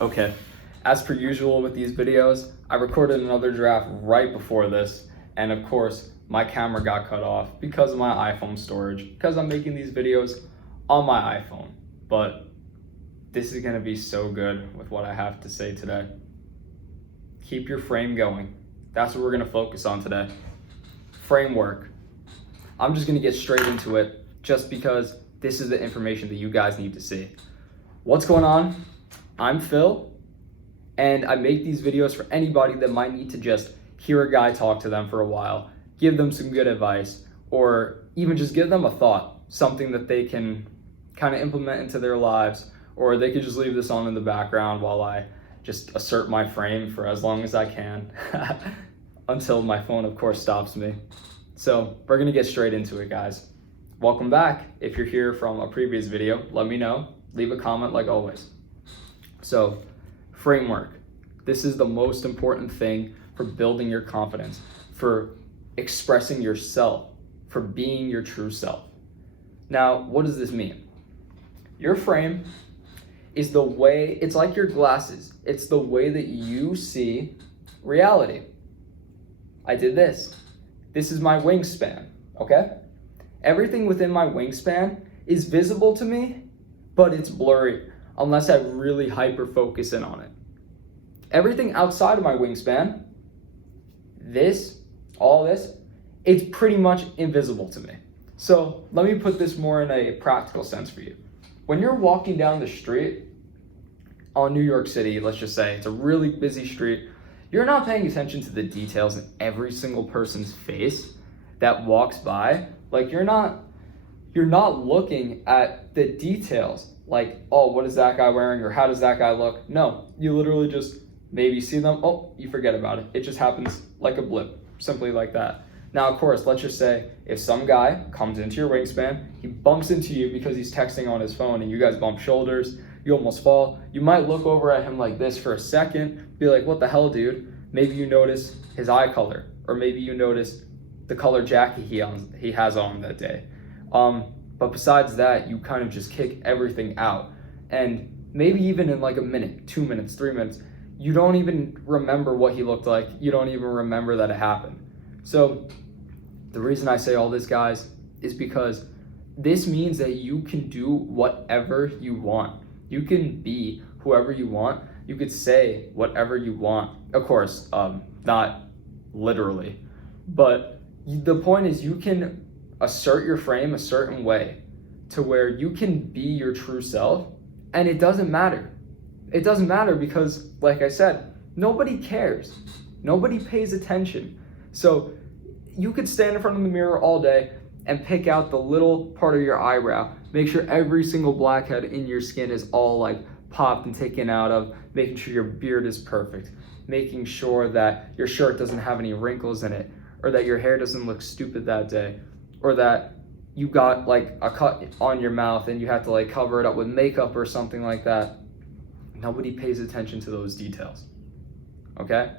Okay, as per usual with these videos, I recorded another draft right before this, and of course, my camera got cut off because of my iPhone storage, because I'm making these videos on my iPhone. But this is gonna be so good with what I have to say today. Keep your frame going. That's what we're gonna focus on today. Framework. I'm just gonna get straight into it just because this is the information that you guys need to see. What's going on? I'm Phil, and I make these videos for anybody that might need to just hear a guy talk to them for a while, give them some good advice, or even just give them a thought, something that they can kind of implement into their lives, or they could just leave this on in the background while I just assert my frame for as long as I can, until my phone, of course, stops me. So we're gonna get straight into it, guys. Welcome back. If you're here from a previous video, let me know. Leave a comment like always. So, framework. This is the most important thing for building your confidence, for expressing yourself, for being your true self. Now, what does this mean? Your frame is the way, it's like your glasses. It's the way that you see reality. I did this. This is my wingspan, okay? Everything within my wingspan is visible to me, but it's blurry unless I really hyper focus in on it. Everything outside of my wingspan, all this, it's pretty much invisible to me. So let me put this more in a practical sense for you. When you're walking down the street on New York City, let's just say it's a really busy street, you're not paying attention to the details in every single person's face that walks by. Like you're not looking at the details like, oh, what is that guy wearing, or how does that guy look? No, you literally just maybe see them, oh, you forget about it. It just happens like a blip, simply like that. Now, of course, let's just say if some guy comes into your wingspan, he bumps into you because he's texting on his phone and you guys bump shoulders, you almost fall. You might look over at him like this for a second, be like, what the hell, dude? Maybe you notice his eye color, or maybe you notice the color jacket he has on that day. But besides that, you kind of just kick everything out. And maybe even in like a minute, 2 minutes, 3 minutes, you don't even remember what he looked like. You don't even remember that it happened. So the reason I say all this, guys, is because this means that you can do whatever you want. You can be whoever you want. You could say whatever you want. Of course, not literally, but the point is you can assert your frame a certain way to where you can be your true self, and it doesn't matter. It doesn't matter because, like I said, nobody cares. Nobody pays attention. So you could stand in front of the mirror all day and pick out the little part of your eyebrow. Make sure every single blackhead in your skin is all like popped and taken out of, making sure your beard is perfect, making sure that your shirt doesn't have any wrinkles in it, or that your hair doesn't look stupid that day, or that you got like a cut on your mouth and you have to like cover it up with makeup or something like that. Nobody pays attention to those details, okay?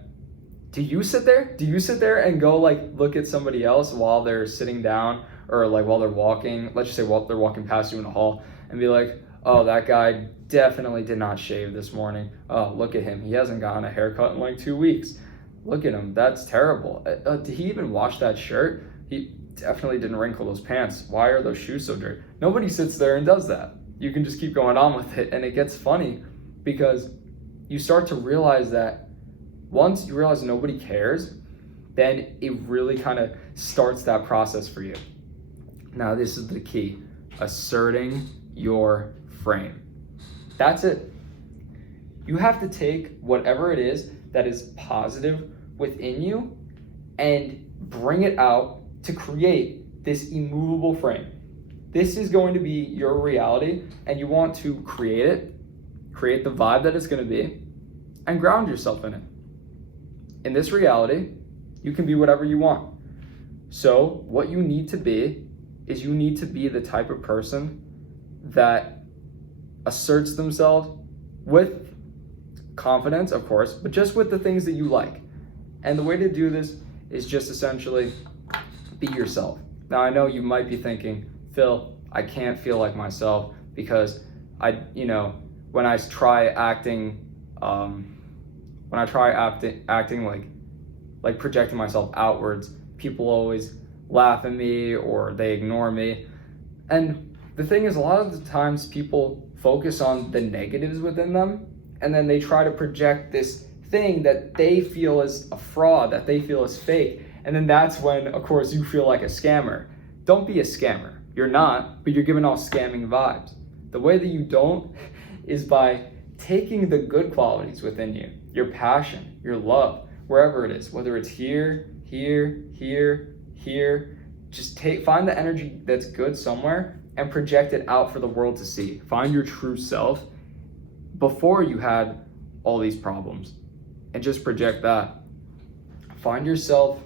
Do you sit there and go like look at somebody else while they're sitting down, or like while they're walking, let's just say while they're walking past you in a hall, and be like, oh, that guy definitely did not shave this morning. Oh, look at him. He hasn't gotten a haircut in like 2 weeks. Look at him. That's terrible. Did he even wash that shirt? He definitely didn't wrinkle those pants. Why are those shoes so dirty? Nobody sits there and does that. You can just keep going on with it, and it gets funny because you start to realize that once you realize nobody cares, then it really kind of starts that process for you. Now, this is the key: asserting your frame. That's it. You have to take whatever it is that is positive within you and bring it out to create this immovable frame. This is going to be your reality, and you want to create it, create the vibe that it's going to be, and ground yourself in it. In this reality, you can be whatever you want. So what you need to be is you need to be the type of person that asserts themselves with confidence, of course, but just with the things that you like. And the way to do this is just essentially be yourself. Now, I know you might be thinking, Phil, I can't feel like myself because when I try acting When I try acting like projecting myself outwards, people always laugh at me or they ignore me. And the thing is, a lot of the times people focus on the negatives within them, and then they try to project this thing that they feel is a fraud, that they feel is fake. And then that's when, of course, you feel like a scammer. Don't be a scammer. You're not, but you're giving off scamming vibes. The way that you don't is by taking the good qualities within you, your passion, your love, wherever it is, whether it's here, just find the energy that's good somewhere and project it out for the world to see. Find your true self before you had all these problems and just project that. Find yourself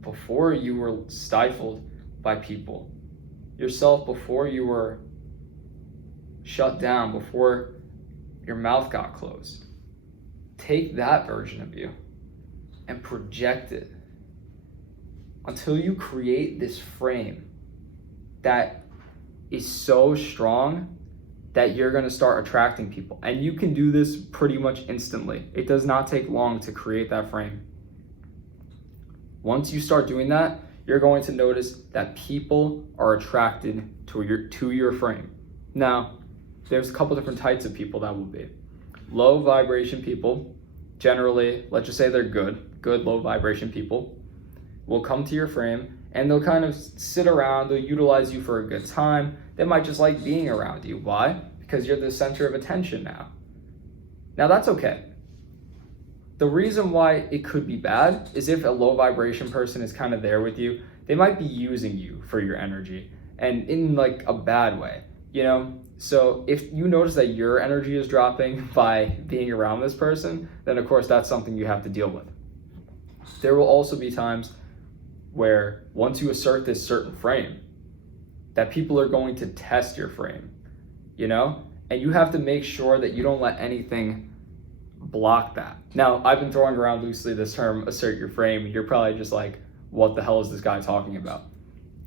before you were stifled by people, yourself before you were shut down, before your mouth got closed. Take that version of you and project it until you create this frame that is so strong that you're going to start attracting people. And you can do this pretty much instantly. It does not take long to create that frame. Once you start doing that, you're going to notice that people are attracted to your frame. Now, there's a couple different types of people that will be. Low vibration people, generally, let's just say they're good low vibration people, will come to your frame and they'll kind of sit around, they'll utilize you for a good time. They might just like being around you. Why? Because you're the center of attention now. Now that's okay. The reason why it could be bad is if a low vibration person is kind of there with you, they might be using you for your energy and in like a bad way, you know? So if you notice that your energy is dropping by being around this person, then of course that's something you have to deal with. There will also be times where once you assert this certain frame, that people are going to test your frame, you know? And you have to make sure that you don't let anything block that. Now, I've been throwing around loosely this term, assert your frame. You're probably just like, what the hell is this guy talking about?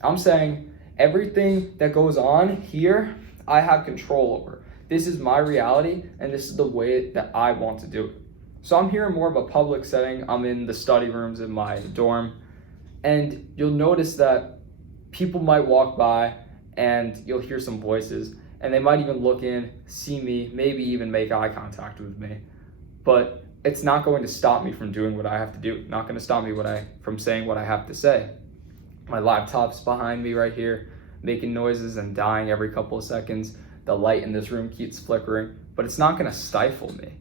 I'm saying everything that goes on here, I have control over. This is my reality, and this is the way that I want to do it. So I'm here in more of a public setting. I'm in the study rooms in my dorm, and you'll notice that people might walk by and you'll hear some voices, and they might even look in, see me, maybe even make eye contact with me. But it's not going to stop me from doing what I have to do. Not going to stop me from saying what I have to say. My laptop's behind me right here, making noises and dying every couple of seconds. The light in this room keeps flickering, but it's not going to stifle me.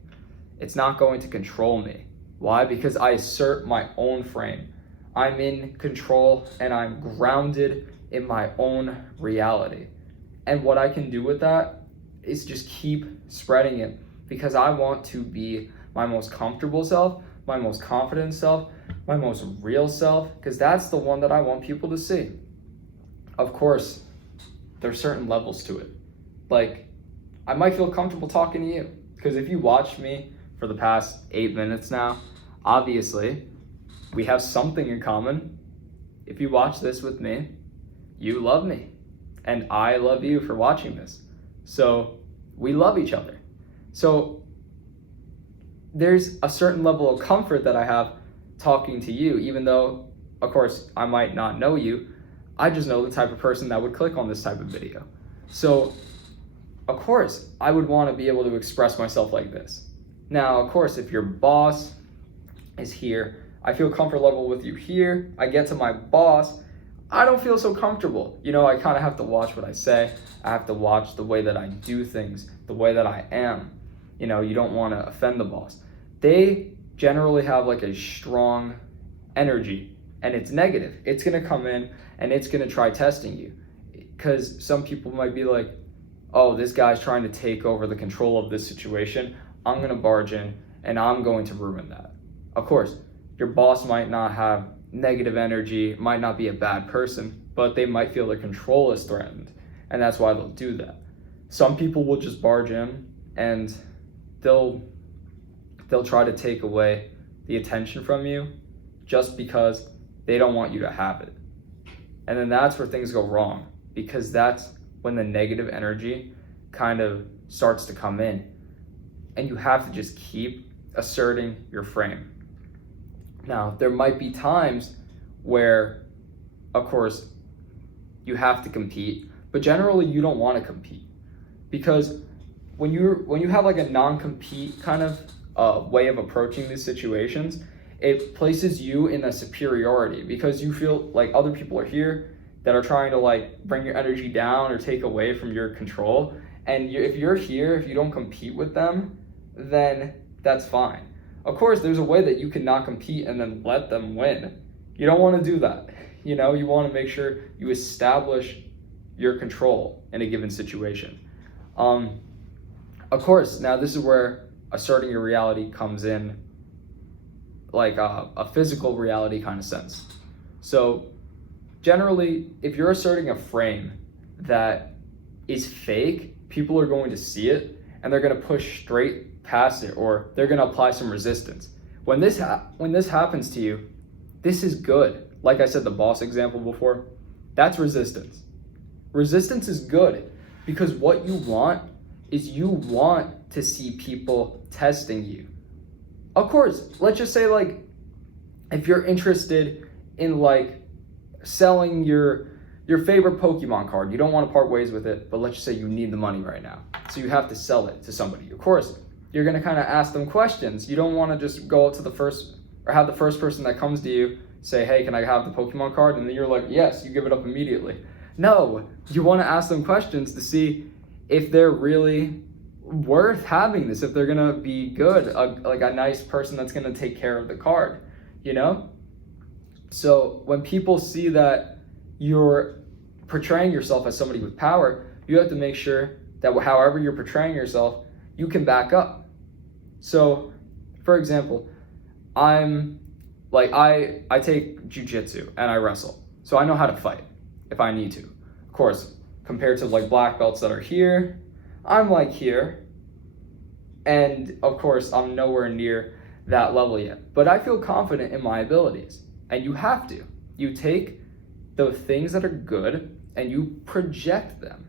It's not going to control me. Why? Because I assert my own frame. I'm in control and I'm grounded in my own reality. And what I can do with that is just keep spreading it, because I want to be my most comfortable self, my most confident self, my most real self, because that's the one that I want people to see. Of course, there's certain levels to it. Like, I might feel comfortable talking to you, because if you watched me for the past 8 minutes now, obviously, we have something in common. If you watch this with me, you love me, and I love you for watching this. So we love each other. So there's a certain level of comfort that I have talking to you, even though, of course, I might not know you. I just know the type of person that would click on this type of video. So, of course, I would want to be able to express myself like this. Now, of course, if your boss is here, I feel comfort level with you here. I get to my boss, I don't feel so comfortable. You know, I kind of have to watch what I say. I have to watch the way that I do things, the way that I am. You know, you don't want to offend the boss. They generally have like a strong energy, and it's negative. It's going to come in and it's going to try testing you, because some people might be like, oh, this guy's trying to take over the control of this situation. I'm going to barge in and I'm going to ruin that. Of course, your boss might not have negative energy, might not be a bad person, but they might feel their control is threatened, and that's why they'll do that. Some people will just barge in and they'll try to take away the attention from you just because they don't want you to have it. And then that's where things go wrong, because that's when the negative energy kind of starts to come in. and you have to just keep asserting your frame. Now, there might be times where, of course, you have to compete, but generally you don't want to compete, because when you have like a non-compete kind of way of approaching these situations, it places you in a superiority, because you feel like other people are here that are trying to like bring your energy down or take away from your control. And if you're here, if you don't compete with them, then that's fine. Of course, there's a way that you can not compete and then let them win. You don't want to do that. You want to make sure you establish your control in a given situation. Of course, now this is where asserting your reality comes in, like a physical reality kind of sense. So generally, if you're asserting a frame that is fake, people are going to see it and they're going to push straight past it, or they're going to apply some resistance. When this happens to you, this is good. Like I said, the boss example before, that's resistance. Resistance is good, because what you want is you want to see people testing you. Of course, let's just say like if you're interested in like selling your favorite Pokemon card, you don't want to part ways with it, but let's just say you need the money right now, so you have to sell it to somebody. Of course, you're going to kind of ask them questions. You don't want to just go up to the first, or have the first person that comes to you say, hey, can I have the Pokemon card? And then you're like, yes, you give it up immediately. No, you want to ask them questions to see if they're really worth having this, if they're going to be good, like a nice person that's going to take care of the card, So when people see that you're portraying yourself as somebody with power, you have to make sure that however you're portraying yourself, you can back up. So, for example, I take jujitsu and I wrestle, so I know how to fight if I need to. Of course, compared to like black belts that are here, I'm like here, and of course I'm nowhere near that level yet. But I feel confident in my abilities, and you have to. You take the things that are good and you project them.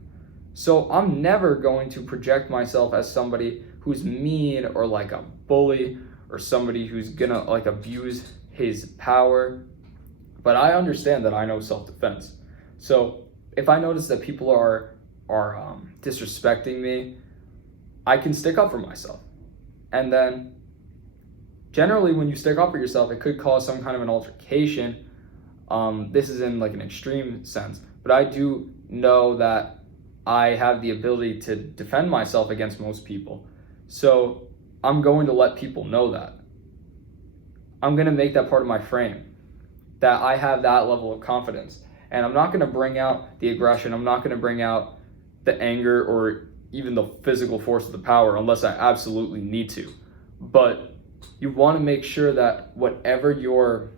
So I'm never going to project myself as somebody who's mean or like a bully or somebody who's gonna like abuse his power. But I understand that I know self-defense. So if I notice that people are disrespecting me, I can stick up for myself. And then generally when you stick up for yourself, it could cause some kind of an altercation. This is in like an extreme sense, but I do know that I have the ability to defend myself against most people. So I'm going to let people know that. I'm going to make that part of my frame, that I have that level of confidence. And I'm not going to bring out the aggression. I'm not going to bring out the anger or even the physical force of the power unless I absolutely need to. But you want to make sure that whatever you're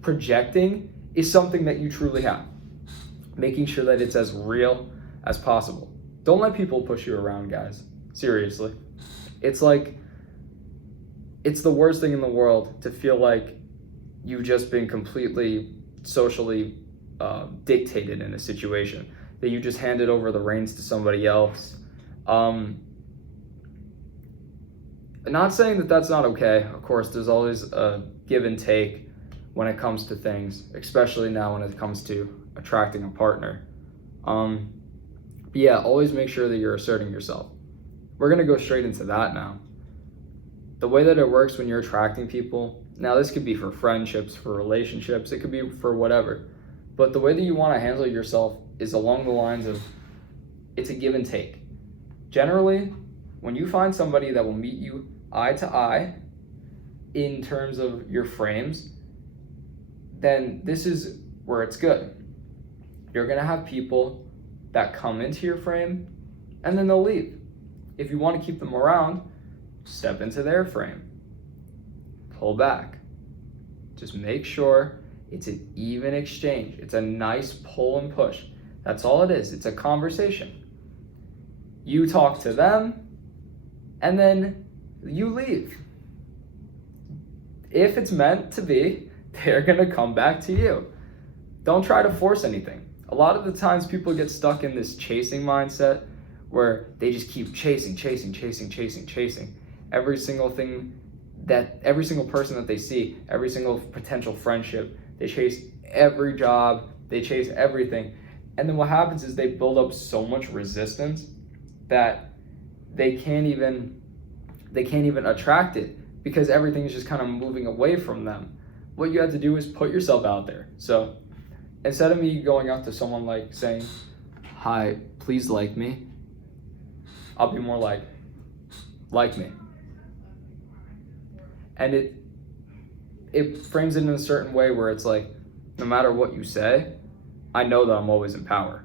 projecting is something that you truly have. Making sure that it's as real as possible. Don't let people push you around, guys. Seriously. It's the worst thing in the world to feel like you've just been completely socially dictated in a situation, that you just handed over the reins to somebody else. Not saying that that's not okay. Of course, there's always a give and take when it comes to things, especially now when it comes to attracting a partner. But yeah, always make sure that you're asserting yourself. We're gonna go straight into that now. The way that it works when you're attracting people, now this could be for friendships, for relationships, it could be for whatever. But the way that you want to handle yourself is along the lines of, it's a give and take. Generally, when you find somebody that will meet you eye to eye in terms of your frames, then this is where it's good. You're gonna have people that come into your frame and then they'll leave. If you want to keep them around, step into their frame. Pull back. Just make sure it's an even exchange. It's a nice pull and push. That's all it is. It's a conversation. You talk to them and then you leave. If it's meant to be, they're gonna come back to you. Don't try to force anything. A lot of the times people get stuck in this chasing mindset where they just keep chasing every single person that they see, every single potential friendship. They chase every job, they chase everything. And then what happens is they build up so much resistance that they can't even attract it, because everything is just kind of moving away from them. What you have to do is put yourself out there. So instead of me going up to someone like saying, "Hi, please like me," I'll be more like me. And it frames it in a certain way where it's like, no matter what you say, I know that I'm always in power.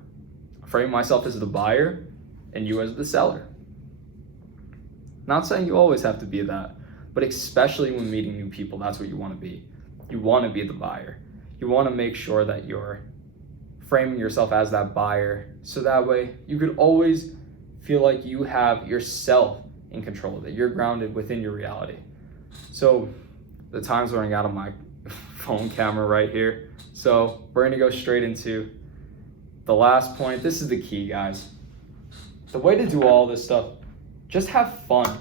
I frame myself as the buyer and you as the seller. Not saying you always have to be that, but especially when meeting new people, that's what you want to be. You want to be the buyer. You want to make sure that you're framing yourself as that buyer, so that way you could always feel like you have yourself in control, that you're grounded within your reality. So the time's running out of my phone camera right here. So we're going to go straight into the last point. This is the key, guys. The way to do all this stuff, just have fun.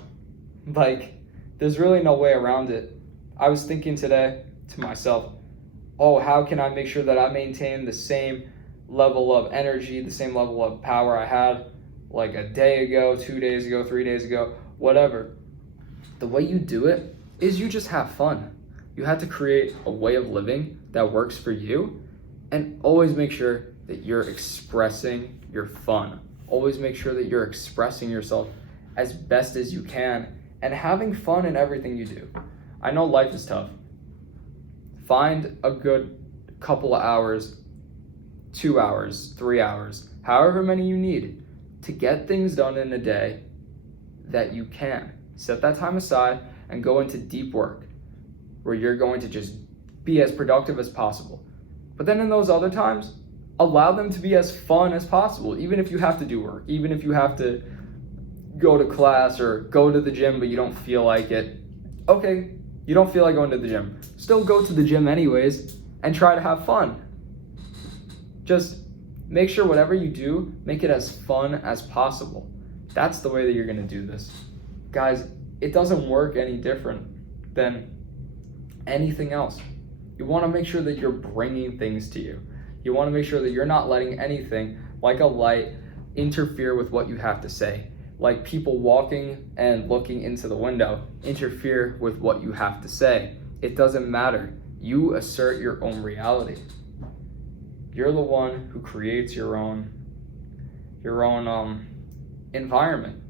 Like, there's really no way around it. I was thinking today to myself, oh, how can I make sure that I maintain the same level of energy, the same level of power I had like a day ago, 2 days ago, 3 days ago, whatever. The way you do it is you just have fun. You have to create a way of living that works for you, and always make sure that you're expressing your fun. Always make sure that you're expressing yourself as best as you can and having fun in everything you do. I know life is tough. Find a good couple of hours, 2 hours, 3 hours, however many you need to get things done in a day that you can. Set that time aside and go into deep work where you're going to just be as productive as possible. But then in those other times, allow them to be as fun as possible, even if you have to do work, even if you have to go to class or go to the gym but you don't feel like it. Okay, you don't feel like going to the gym. Still go to the gym anyways and try to have fun. Just make sure whatever you do, make it as fun as possible. That's the way that you're going to do this. Guys, it doesn't work any different than anything else. You want to make sure that you're bringing things to you. You want to make sure that you're not letting anything like a light interfere with what you have to say. Like people walking and looking into the window interfere with what you have to say. It doesn't matter. You assert your own reality. You're the one who creates your own environment.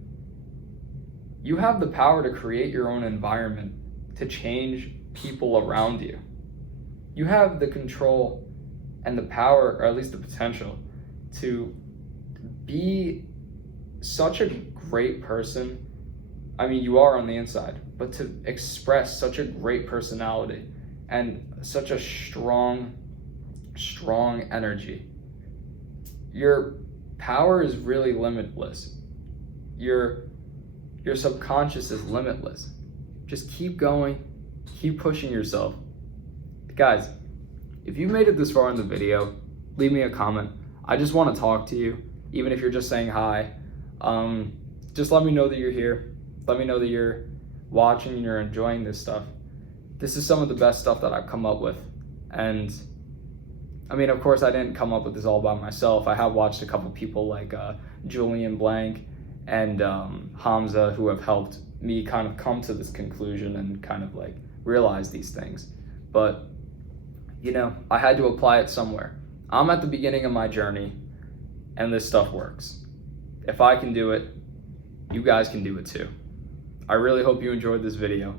You have the power to create your own environment, to change people around you. You have the control and the power, or at least the potential, to be such a great person. I mean, you are on the inside, but to express such a great personality and such a strong energy. Your power is really limitless. Your subconscious is limitless. Just keep going, keep pushing yourself. Guys, if you made it this far in the video, leave me a comment. I just want to talk to you, even if you're just saying hi. Just let me know that you're here. Let me know that you're watching and you're enjoying this stuff. This is some of the best stuff that I've come up with. And I mean, of course, I didn't come up with this all by myself. I have watched a couple people like Julian Blank and Hamza, who have helped me kind of come to this conclusion and kind of like realize these things. But, you know, I had to apply it somewhere. I'm at the beginning of my journey, and this stuff works. If I can do it, you guys can do it too. I really hope you enjoyed this video.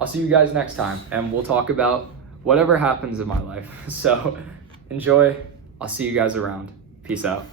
I'll see you guys next time, and we'll talk about whatever happens in my life. So enjoy. I'll see you guys around. Peace out.